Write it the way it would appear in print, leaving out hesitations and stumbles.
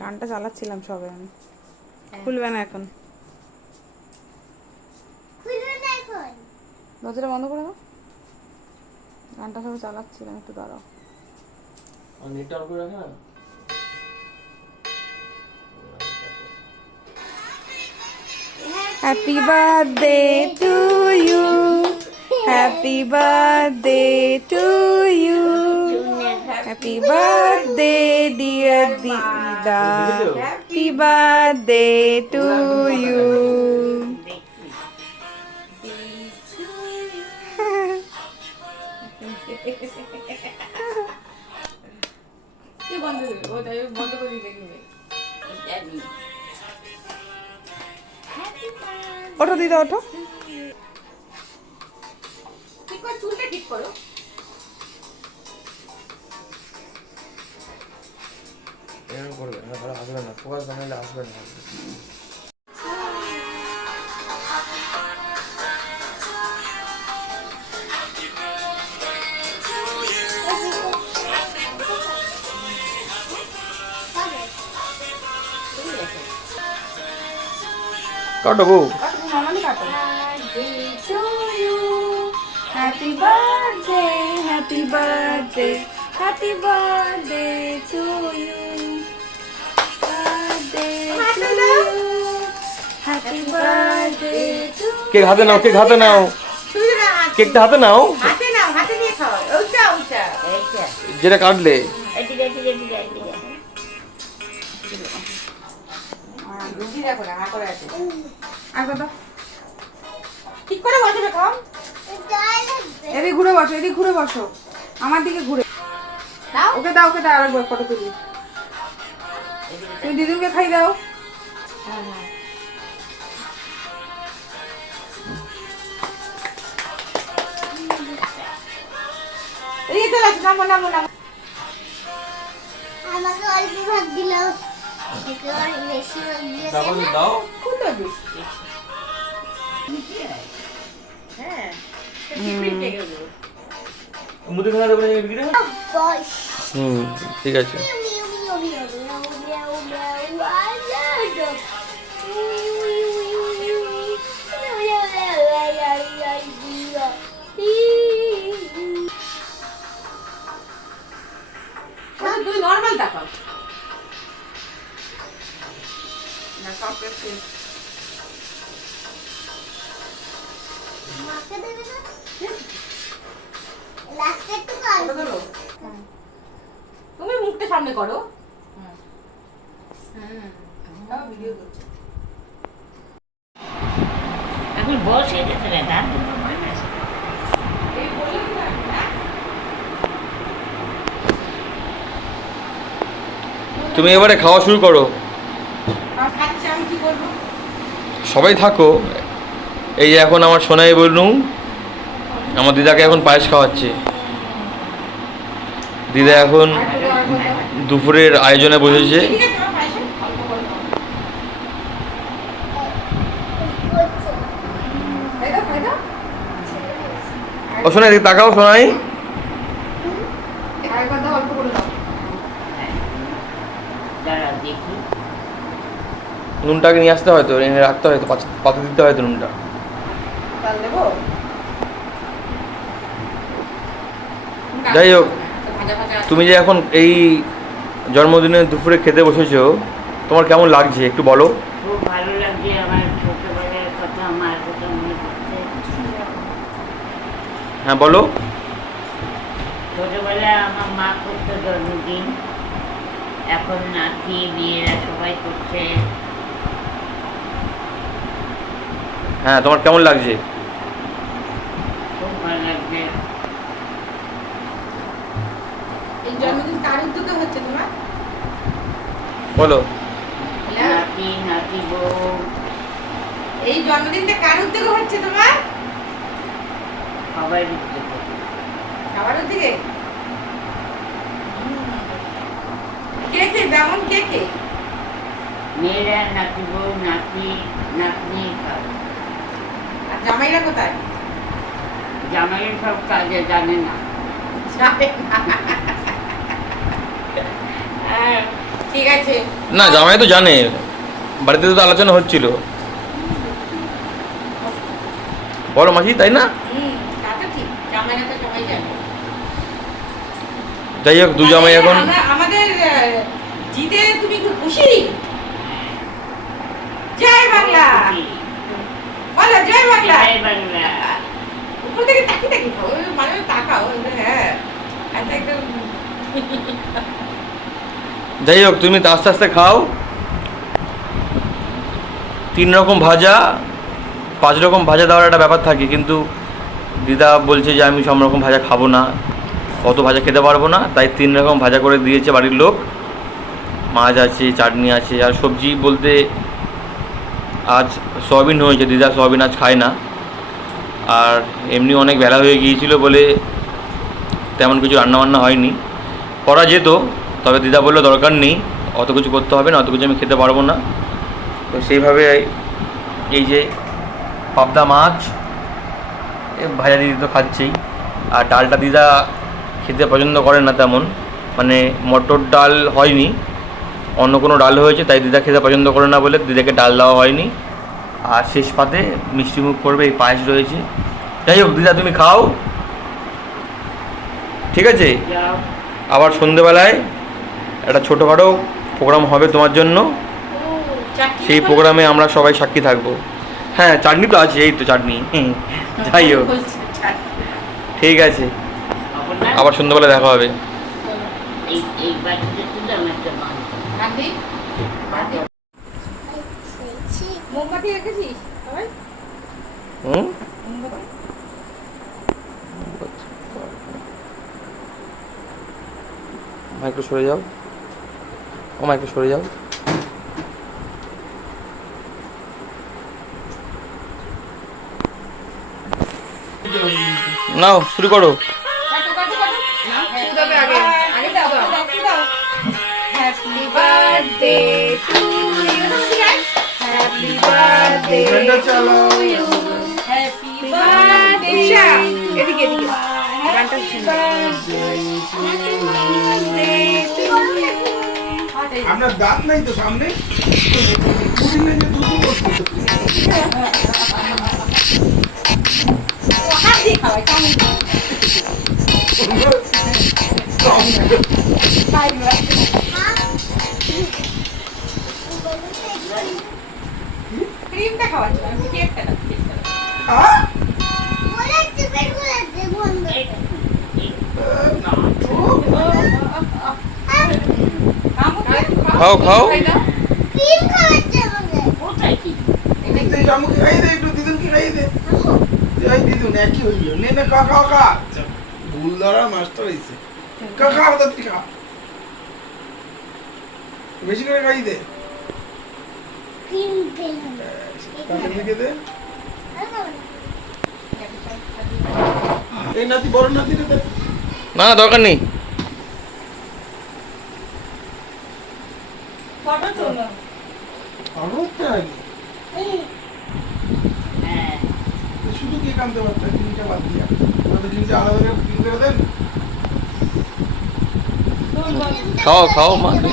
গানটা চালাচ্ছিলাম সবে আমি। খুলবে না এখন, দরজাটা বন্ধ করে দাও। গানটা সবে চালাচ্ছিলাম, একটু দাঁড়াও। নেটটা অন করে রাখে না। Happy birthday to you, happy birthday to you, happy birthday dear দিদা, হ্যাপি বার্থডে টু ইউ। ওঠো দিদা, ওঠো। ঠিক করে চুলটা ঠিক করো। এরকম করবে না, তাহলে আসবে না, ফোকাস না হলে আসবে না। কাটো বউ। Happy birthday, happy birthday, happy birthday to you. Birthday to you. Happy birthday to you. Cake হাতে নাও, কেক হাতে নাও, শুধু না কেকটা হাতে নাও, হাতে নাও, হাতে নিয়ে খাও। ওইটা ওইটা এইটা যেটা কাটলে। এদিকে এদিকে এদিকে এদিকে রুটি দেখো না, করে আছে। আর কথা, ঠিক করে বসবে কম। এদিকে ঘুরে বসো, এদিকে ঘুরে বসো, আমার দিকে ঘুরে। দাও ওকে দাও, ওকে দাও, আরেকবার ফটো তুলি। তুমি দিদুনকে খাই দাও। হ্যাঁ হ্যাঁ এই তো আছে, নামো নামো নামো। আমাকে অল্প ভাগ দিল, একেবারে বেশি ভাগ দিয়েছে না। দাও। খুলো বেশি। হ্যাঁ টিফিন থেকে গেল। মুদিখানা দোকানে বিক্রি হয়। বস ঠিক আছে। Mu mu mu mu mu mu আলাদা তুই নরমাল দেখাও না কাপে শেষ। মাকে দেবে না লাস্টে একটু কাল ফটো তোলো। তুমি মুখটা সামনে করো। দাও, ভিডিও করছি। এখন বয়স হয়ে গেছে রে, ধান তুমি এবারে খাওয়া শুরু করো, আচ্ছা আমি কি বলবো? সবাই থাকো। এই যে এখন আমার সোনাই বললুম, আমার দিদাকে এখন পায়েস খাওয়াচ্ছে। দিদা এখন দুপুরের আয়োজনে বসেছে। ঠিক আছে, আমার পায়েসে অল্প করে দাও। খাই দাও, খাই দাও। ও সোনাই, এদিকে তাকাও সোনাই। আরেকবার দাও, অল্প করে দাও। দাঁড়া দেখি। নুনটাকে নিয়ে আসতে হয়তো, এনে রাখতে হয়তো, পাতে দিতে হয়তো নুনটা। তাল দেবো। যাই হোক, ভাজা ভাজা তুমি যে এখন এই জন্মদিনে দুপুরে খেতে বসেছো, তোমার কেমন লাগছে একটু বলো। খুব ভালো লাগছে, আমার ছোটবেলার কথা, মার কথা মনে পড়ছে। হ্যাঁ বলো। ছোটবেলায় আমার মা করতো জন্মদিন, এখন নাতি মেয়েরা সবাই করছে। হ্যাঁ, তোমার কেমন লাগছে? খুব ভালো লাগছে। এই জন্মদিন কার উদ্যোগে হচ্ছে তোমার? বলো। নাতি নাতি বউ এই জন্মদিনটা কার উদ্যোগে হচ্ছে তোমার? সবাই উদ্যোগ। সবার উদ্যোগে? কে কে যেমন কে কে? মেয়েরা, নাতি বউ, নাতি নাতনি সব। আর জামাইরা কোথায়? জামাইয়ের সব কাজে জানে না। জানে না। আর ঠিক আছে। না জামাই তো জানে, বাড়িতে তো আলোচনা হচ্ছিল। বলো মাসি, তাই না? তা তো ঠিক, জামাইরা তো সবাই জানে। যাই হোক, দু জামাই এখন আমাদের জিতে তুমি খুব খুশি? জয় বাংলা বলো, জয় বাংলা। জয় বাংলা। উপর থেকে তাকি খাও, মানে তাকাও। হ্যাঁ, আচ্ছা একদম। যাই হোক, তুমি তো আস্তে আস্তে খাও। 3 রকম ভাজা, 5 রকম ভাজা দেওয়ার একটা ব্যাপার থাকে, কিন্তু দিদা বলছে যে আমি সব রকম ভাজা খাবো না, অত ভাজা খেতে পারবো না, তাই 3 রকম ভাজা করে দিয়েছে বাড়ির লোক। মাছ আছে, চাটনি আছে, আর সবজি বলতে আজ সয়াবিন হয়েছে। দিদা সয়াবিন আজ খায় না, আর এমনি অনেক বেলা হয়ে গিয়েছিল বলে তেমন কিছু রান্নাবান্না হয়নি। করা যেত, তবে দিদা বললো দরকার নেই, অত কিছু করতে হবে না, অত কিছু আমি খেতে পারবো না। তো সেইভাবে এই যে পাবদা মাছ ভাজা দিদি তো খাচ্ছেই, আর ডালটা দিদা খেতে পছন্দ করে না তেমন, মানে মটর ডাল হয়নি, অন্য কোনো ডাল হয়েছে, তাই দিদা খেতে পছন্দ করে না বলে দিদাকে ডাল দেওয়া হয়নি। আর শেষ পাতে মিষ্টিমুখ করবে, এই পায়েস রয়েছে। যাই হোক দিদা, তুমি খাও, ঠিক আছে? যাও। আবার সন্ধেবেলায় একটা ছোটোখাটো প্রোগ্রাম হবে তোমার জন্য, সেই প্রোগ্রামে আমরা সবাই সাক্ষী থাকবো। হ্যাঁ, চাটনি তো আছে, এই তো চাটনি। যাই হোক, ঠিক আছে, অপর্ণা, আবার সন্ধ্যাবেলা দেখা হবে। এই বাটিতে তুলে আমার একটা মাছ দাও। মোমবাতি রেখেছিস সবাই? হুম, মোমবাতি মা একটু সরে যাও, ও মা একটু সরে যাও। নাও, শুরু করো। Happy birthday to you, happy birthday to you, happy birthday. এদিকে এদিকে গানটা শুনবে। আপনার দাঁত নাই তো সামনে? পুডিং এর যে দুধ বসছে। হাত দিয়ে খাওয়াই, চামচ দিয়ে। Bye bye. ক্রিমটা খাওয়াচ্ছি, আমি কেকটা না, কেকটা না। হ্যাঁ? বলেছে বের করেছে বন্ধ। খাও খাও। ক্রিম খাওয়াচ্ছে আমাকে। কোথায় কি? একটু এই জামুকে খাইয়ে দে, একটু দিদুনকে খাইয়ে দে। এই দিদুন একই হইল। নে নে খা খা খা। ভুল ধরা মাস্টার হইছে। খা খা তাড়াতাড়ি খা। বেশি করে খাইয়ে দে। ক্রিম পেলাম। কাকে দিকে দে। এই নাতি বড় নাতি রে দে। না না, দরকার নেই। ফটো তোলো। আরো তাই। হ্যাঁ, শুধু কেক আনতে পারতেন, ক্রিমটা বাদ দিয়া। ওটা ক্রিমটা আলাদা করে ক্রিম করে দেন। খাও খাও মা। বাইরে